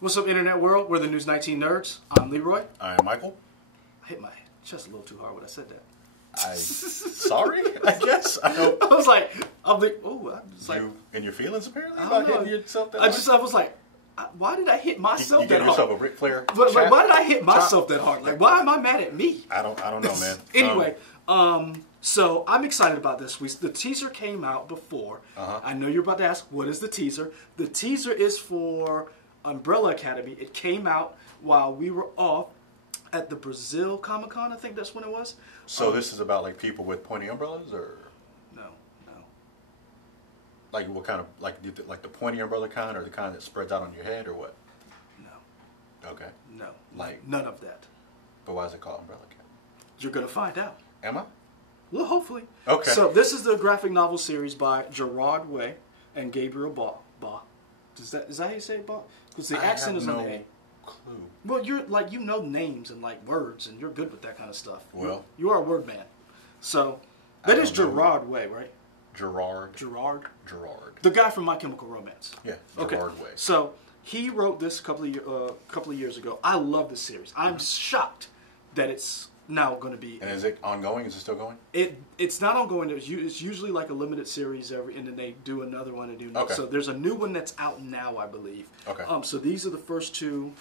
What's up, Internet World? We're the News 19 Nerds. I'm Leroy. I'm Michael. I hit my chest a little too hard when I said that. Sorry, I guess. I was like, oh, you in your feelings apparently I about don't know. hitting yourself that I hard? was like, why did I hit myself you that gave hard? yourself a Ric Flair. But like, why did I hit myself that hard? Like, why am I mad at me? I don't know, man. Anyway, so I'm excited about this. The teaser came out before. I know you're about to ask, what is the teaser? The teaser is for Umbrella Academy. It came out while we were off at the Brazil Comic-Con, I think that's when it was. So this is about like people with pointy umbrellas, or no. Like what kind of like the pointy umbrella kind, or the kind that spreads out on your head, or what? No. Okay. No. Like none of that. But why is it called Umbrella Academy? You're gonna find out. Am I? Well, hopefully. Okay. So this is the graphic novel series by Gerard Way and Gabriel Ba. Is that how you say it, Ba? Because the accent is on the A. Clue. Well, you're like, you know names and like words, and you're good with that kind of stuff. Well, you are a word man. So that is Gerard Way, right? Gerard. The guy from My Chemical Romance. Yeah. Gerard Way. So he wrote this a couple of years ago. I love this series. I'm shocked that it's now going to be. And is it ongoing? Is it still going? It's not ongoing. It's usually like a limited series and then they do another one and do another. Okay. So there's a new one that's out now, I believe. Okay. So these are the first two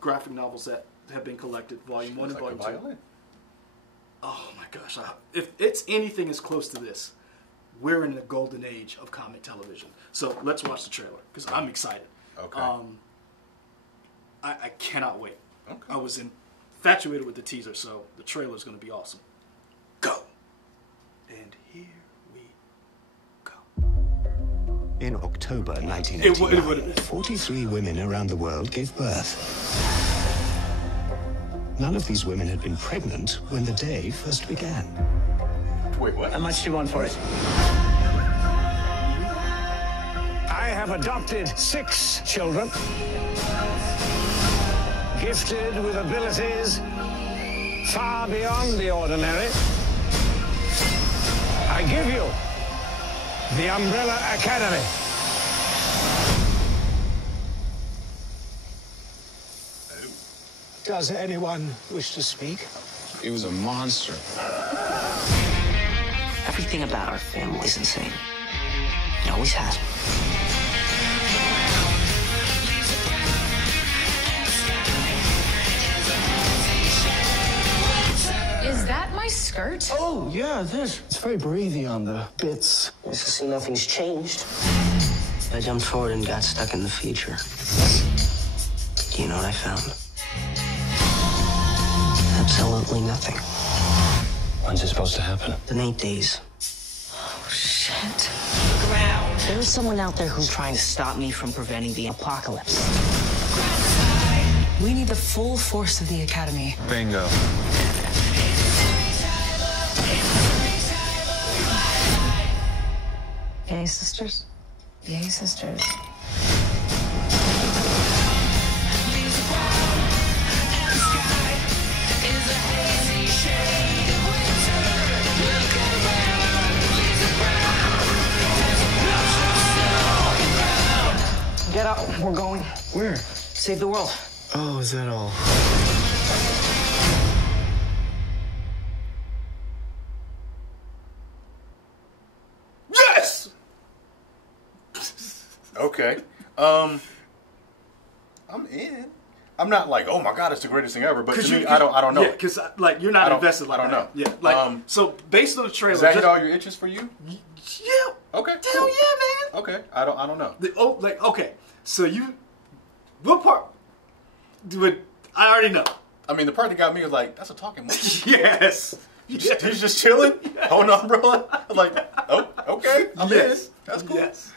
graphic novels that have been collected, Volume 1 and Volume 2. Violin. Oh my gosh! If it's anything as close to this, we're in the golden age of comic television. So let's watch the trailer because I'm excited. Okay. I cannot wait. Okay. I was infatuated with the teaser, so the trailer is going to be awesome. Go. And here we go. In October 1989, it would have been 43 women around the world gave birth. None of these women had been pregnant when the day first began. Wait, what? How much do you want for it? I have adopted 6 children, gifted with abilities far beyond the ordinary. I give you the Umbrella Academy. Does anyone wish to speak? He was a monster. Everything about our family is insane. It always has. Is that my skirt? Oh, yeah, this. It's very breathy on the bits. Nice to see nothing's changed. I jumped forward and got stuck in the future. Do you know what I found? Absolutely nothing. When's it supposed to happen? In 8 days. Oh, shit. There is someone out there who's trying to stop me from preventing the apocalypse. We need the full force of the Academy. Bingo. Yay, sisters? Yay, sisters. Get up, we're going. Where? Save the world. Oh, is that all? Yes. Okay. I'm in. I'm not like, oh my god, it's the greatest thing ever. But to me, I don't know. Yeah, because like you're not invested like I don't that. know. Yeah, like so based on the trailer. Does that hit all your itches for you? Yeah. Okay. Hell cool. yeah, man. Okay. I don't know. Okay. So what part? I already know. I mean, the part that got me was like, that's a talking monkey. Yes. He's just chilling, holding an umbrella. I'm like, oh, okay, I'm in. That's cool. Yes.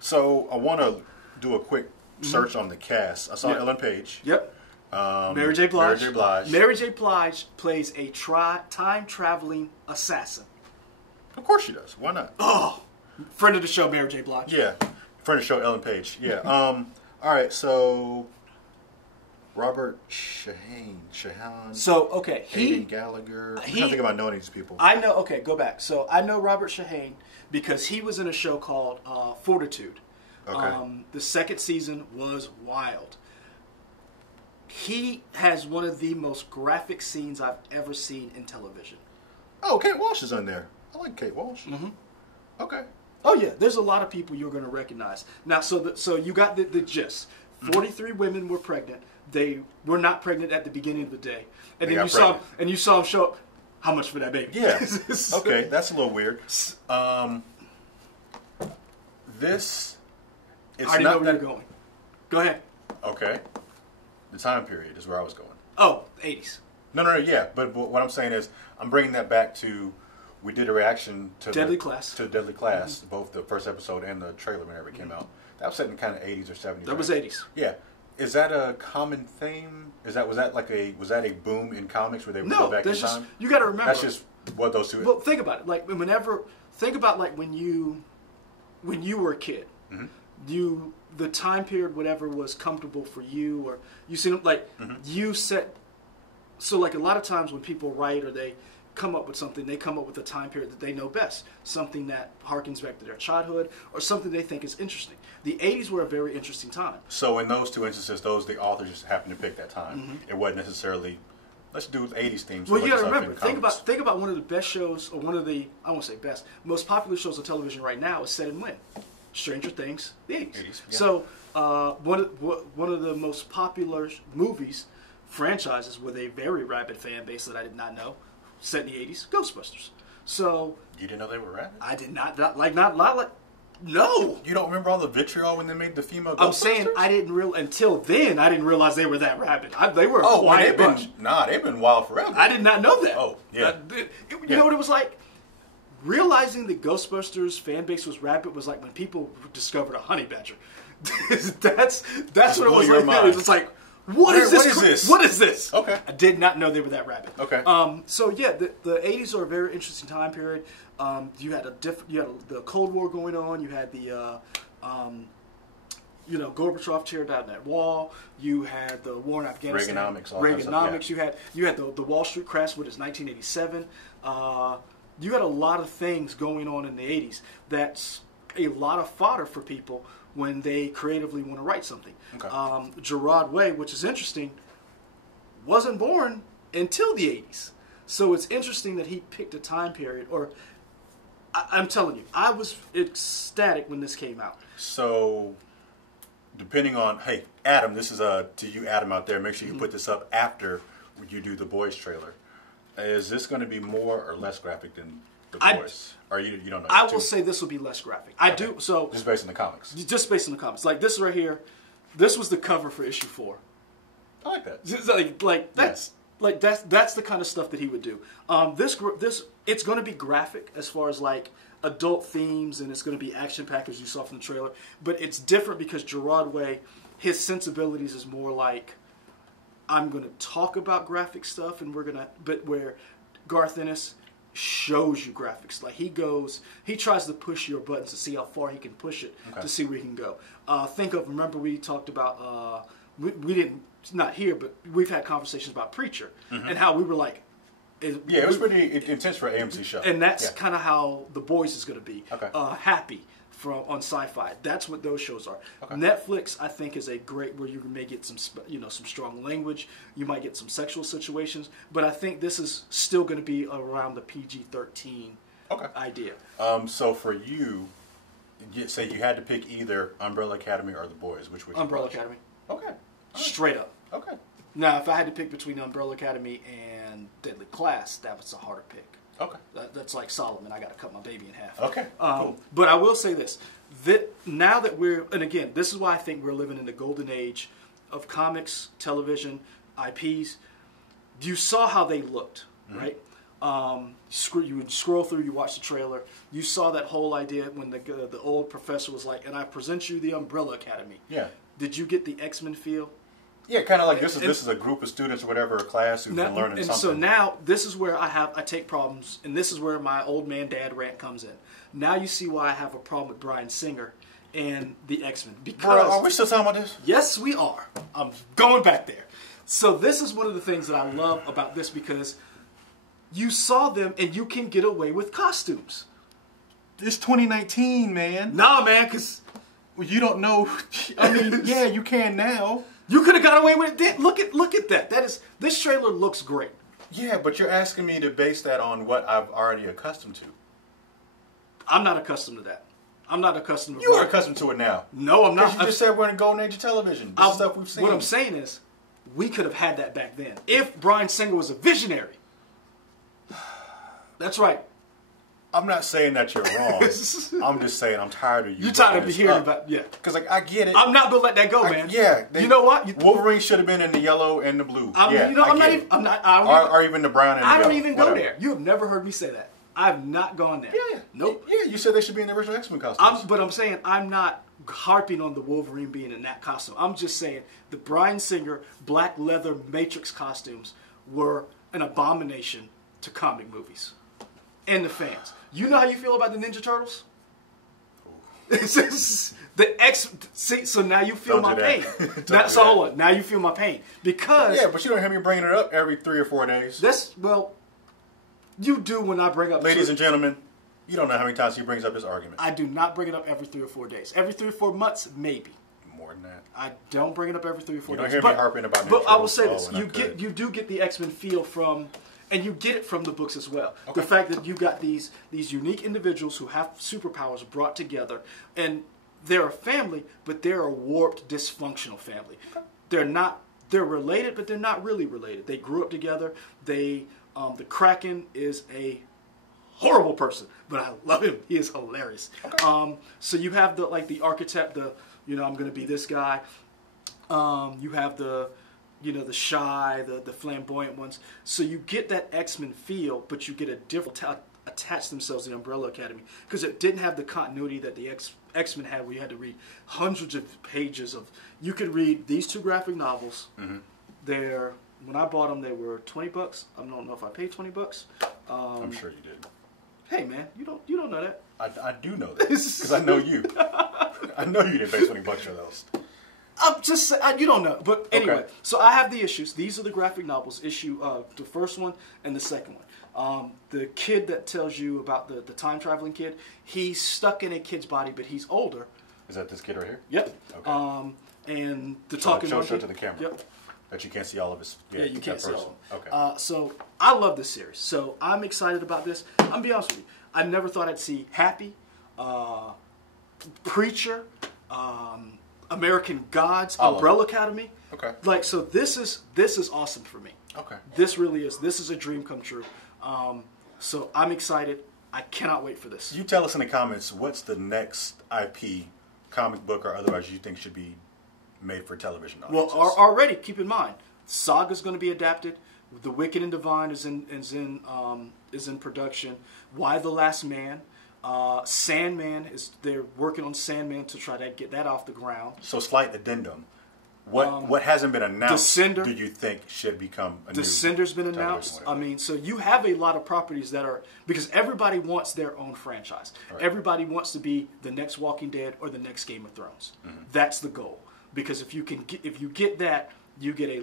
So I want to do a quick search on the cast. I saw Ellen Page. Yep. Mary J. Blige. Mary J. Blige. Mary J. Blige plays a time-traveling assassin. Of course she does. Why not? Oh, friend of the show, Mary J. Blige. Yeah, friend of the show, Ellen Page. Yeah. All right. So Robert Shaheen. So okay, Hayden Gallagher. I can't think about knowing these people. I know. Okay, go back. So I know Robert Shaheen because he was in a show called Fortitude. Okay. The second season was wild. He has one of the most graphic scenes I've ever seen in television. Oh, Kate Walsh is on there. I like Kate Walsh. Mm-hmm. Okay. Oh yeah, there's a lot of people you're going to recognize. Now, so you got the gist. 43 women were pregnant. They were not pregnant at the beginning of the day, and They then got you saw them show up. How much for that baby? Yeah. Okay, that's a little weird. This. I It's already know not where that. you're going. Go ahead. Okay. The time period is where I was going. Oh, 80s. No, yeah. But what I'm saying is, I'm bringing that back to. We did a reaction to Deadly Class. To Deadly Class, both the first episode and the trailer whenever it came out. That was set in kind of 80s or 70s. That was 80s. Yeah. Is that a common theme? Was that a boom in comics where they would go back in time? You got to remember. That's just what those two. Well, think about it. Like think about like when you were a kid, the time period, whatever was comfortable for you, or you see like you set. So like a lot of times when people write or they come up with something, they come up with a time period that they know best, something that harkens back to their childhood or something they think is interesting. The 80s were a very interesting time. So in those two instances, the authors just happened to pick that time. It wasn't necessarily, let's do 80s themes. Well, you got to remember, think about one of the best shows, or one of the, I won't say best, most popular shows on television right now is set in when? Stranger Things, the 80s. 80s, yeah. So one of the most popular movies, franchises with a very rabid fan base that I did not know, set in the 80s, Ghostbusters. So You didn't know they were rabid? I did not like no. You don't remember all the vitriol when they made the female Ghostbusters? I'm saying I didn't until then I didn't realize they were that rabid. They were a Oh, quiet bunch. they've been wild forever. I did not know that. Oh, yeah. You know what it was like? Realizing the Ghostbusters fan base was rabid was like when people discovered a honey badger. that's what it was like. It was like, what is this? What is this? Okay. I did not know they were that rabid. Okay. So yeah, the 80s are a very interesting time period. You had the Cold War going on. You had the Gorbachev tear down that wall. You had the war in Afghanistan. Reaganomics. Yeah. You had the Wall Street crash, which is 1987. You had a lot of things going on in the 80s. That's a lot of fodder for people when they creatively want to write something. Okay. Gerard Way, which is interesting, wasn't born until the 80s. So it's interesting that he picked a time period, or I'm telling you, I was ecstatic when this came out. So, depending on, hey, Adam, this is to you, Adam, out there. Make sure you put this up after you do the Boys trailer. Is this going to be more or less graphic than the Boys? Or you don't know? I will say this will be less graphic. I do. So just based on the comics. Just based on the comics. Like this right here, this was the cover for issue 4. I like that. That's the kind of stuff that he would do. This it's going to be graphic as far as like adult themes, and it's going to be action packed as you saw from the trailer. But it's different because Gerard Way, his sensibilities is more like, I'm going to talk about graphic stuff, and but where Garth Ennis shows you graphics. Like he tries to push your buttons to see how far he can push it to see where he can go. Remember we talked about, we didn't, not here, but we've had conversations about Preacher and how we were like, it was pretty intense for an AMC show. And that's kind of how The Boys is going to be. Okay. Happy on Sci-Fi. That's what those shows are. Okay. Netflix, I think, is a great where you may get some strong language. You might get some sexual situations, but I think this is still going to be around the PG-13 idea. So for you, say you had to pick either Umbrella Academy or The Boys, which would you Umbrella watch? Academy. Okay. Right. Straight up. Okay. Now, if I had to pick between Umbrella Academy and Deadly Class, that was a harder pick. Okay. That's like Solomon. I got to cut my baby in half. Okay. Cool. But I will say this: that now that and again, this is why I think we're living in the golden age of comics, television, IPs. You saw how they looked, right? You would scroll through, you watch the trailer. You saw that whole idea when the old professor was like, "And I present you the Umbrella Academy." Yeah. Did you get the X-Men feel? Yeah, kind of like this is a group of students or whatever, a class who've been learning something. And so now this is where I take problems, and this is where my old man dad rant comes in. Now you see why I have a problem with Bryan Singer and the X-Men. Because are we still talking about this? Yes, we are. I'm going back there. So this is one of the things that I love about this because you saw them and you can get away with costumes. It's 2019, man. Nah, man, because Well, you don't know. I mean, yeah, you can now. You could have got away with it. Look at that. This trailer looks great. Yeah, but you're asking me to base that on what I'm already accustomed to. I'm not accustomed to that. I'm not accustomed to You are accustomed to it now. No, I'm not. You just said we're in a golden age of television. This is stuff we've seen. What I'm saying is, we could have had that back then. If Bryan Singer was a visionary. That's right. I'm not saying that you're wrong. I'm just saying I'm tired of you. You're tired of hearing about, yeah. Because I get it. I'm not going to let that go, man. Yeah. You know what? Wolverine should have been in the yellow and the blue. I'm not or even the brown and the yellow. I don't even go there. You have never heard me say that. I've not gone there. Yeah. Nope. Yeah, you said they should be in the original X-Men costumes. But I'm saying I'm not harping on the Wolverine being in that costume. I'm just saying the Bryan Singer black leather Matrix costumes were an abomination to comic movies and the fans. You know how you feel about the Ninja Turtles? So now you feel my pain. Hold on. Now you feel my pain because but you don't hear me bringing it up every 3 or 4 days. You do when I bring up. Ladies and gentlemen, you don't know how many times he brings up this argument. I do not bring it up every 3 or 4 days. Every 3 or 4 months, maybe. More than that. I don't bring it up every 3 or 4 days. You don't hear me harping about Ninja But I will Turtles say this: you do get the X-Men feel from, and you get it from the books as well. Okay. The fact that you got these unique individuals who have superpowers brought together, and they're a family, but they're a warped, dysfunctional family. Okay. They're related, but they're not really related. They grew up together. The Kraken is a horrible person, but I love him. He is hilarious. Okay. So you have the archetype, I'm going to be this guy. You have the shy, the flamboyant ones. So you get that X-Men feel, but you get a different attach themselves to the Umbrella Academy because it didn't have the continuity that the X-Men had, where you had to read hundreds of pages of. You could read these 2 graphic novels. Mm-hmm. When I bought them, they were $20. I don't know if I paid $20. I'm sure you did. Hey man, you don't know that. I do know that because I know you. I know you didn't pay $20 for those. I'm just saying, you don't know. But anyway, okay. So I have the issues. These are the graphic novels, the first one and the second one. The kid that tells you about the time traveling kid, he's stuck in a kid's body, but he's older. Is that this kid right here? Yep. Okay. And the talking monkey. Show it to the camera. Yep. But you can't see all of his. Yeah, you can't see all of them. Okay. So I love this series. So I'm excited about this. I'm gonna be honest with you. I never thought I'd see Happy, Preacher, American Gods, Umbrella Academy. Okay. So this is awesome for me. Okay. This really is. This is a dream come true. So I'm excited. I cannot wait for this. You tell us in the comments what's the next IP, comic book or otherwise, you think should be made for television audiences. Well, already keep in mind, Saga's going to be adapted. The Wicked and Divine is in production. Why the Last Man? Sandman they're working on Sandman to try to get that off the ground. So slight addendum. What hasn't been announced? Descender, do you think should become a Descender's been announced. I mean, so you have a lot of properties that are because everybody wants their own franchise. Right. Everybody wants to be the next Walking Dead or the next Game of Thrones. Mm-hmm. That's the goal. Because if you get that, you get a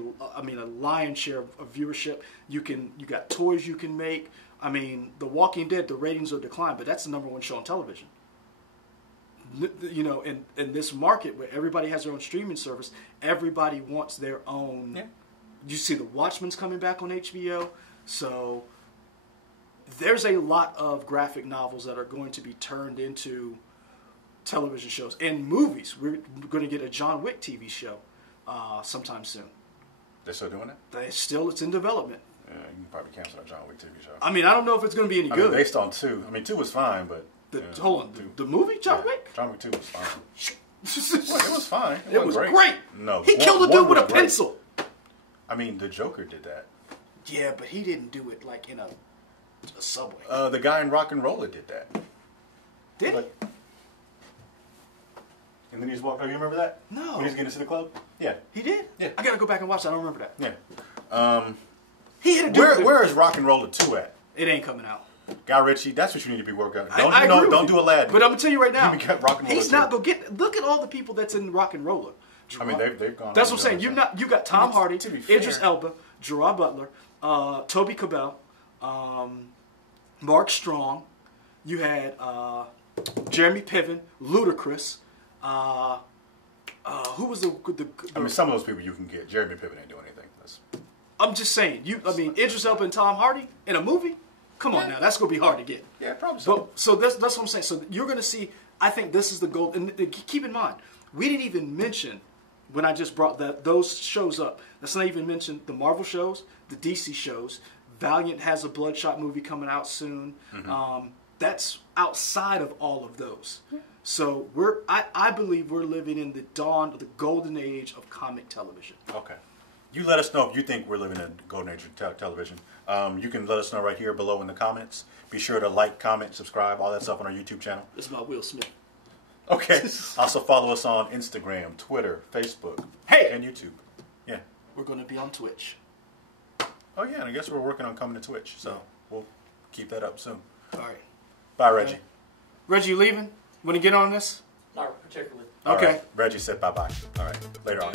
lion's share of viewership. You got toys you can make. I mean, The Walking Dead, the ratings are declined, but that's the #1 show on television. In this market where everybody has their own streaming service, everybody wants their own. Yeah. You see, The Watchmen's coming back on HBO, so there's a lot of graphic novels that are going to be turned into television shows and movies. We're going to get a John Wick TV show sometime soon. They're still doing it? It's in development. Yeah, you can probably cancel a John Wick TV show. I mean, I don't know if it's going to be any good. Based on 2. I mean, 2 was fine, but... Hold on. The movie, John Wick? John Wick 2 was fine. Well, it was fine. It was great. No. He killed a dude with a pencil. I mean, the Joker did that. Yeah, but he didn't do it like in a subway. The guy in Rock and Roller did that. Did he? And then he just walked out. You remember that? No. When he was getting into the club? Yeah. He did? Yeah. I gotta go back and watch that. I don't remember that. Yeah. He had a dude. Where is Rock and Roller 2 at? It ain't coming out. Guy Ritchie, that's what you need to be working on. Don't do Aladdin. But I'm gonna tell you right now, he's not gonna get. Look at all the people that's in Rock and Roller. I mean, they've gone. That's what I'm saying. You got Tom Hardy, fair, Idris Elba, Gerard Butler, Toby Cabell, Mark Strong. You had Jeremy Piven, Ludacris. Who was the I mean, some of those people you can get. Jeremy Piven ain't doing anything. I'm just saying. Idris Elba and Tom Hardy in a movie? Come on now. That's going to be hard to get. Yeah, probably so. But, so that's what I'm saying. So you're going to see, I think this is the goal. And keep in mind, we didn't even mention, when I just brought those shows up, let's not even mention the Marvel shows, the DC shows. Valiant has a Bloodshot movie coming out soon. Mm-hmm. That's outside of all of those. So I believe we're living in the dawn of the golden age of comic television. Okay. You let us know if you think we're living in the golden age of television. You can let us know right here below in the comments. Be sure to like, comment, subscribe, all that stuff on our YouTube channel. It's about Will Smith. Okay. Also follow us on Instagram, Twitter, Facebook, and YouTube. Yeah. We're going to be on Twitch. Oh, yeah, and I guess we're working on coming to Twitch, so we'll keep that up soon. All right. Bye, Reggie. Reggie, you leaving? Want to get on this? Not particularly. Okay. All right. Reggie said bye-bye. All right. Later on.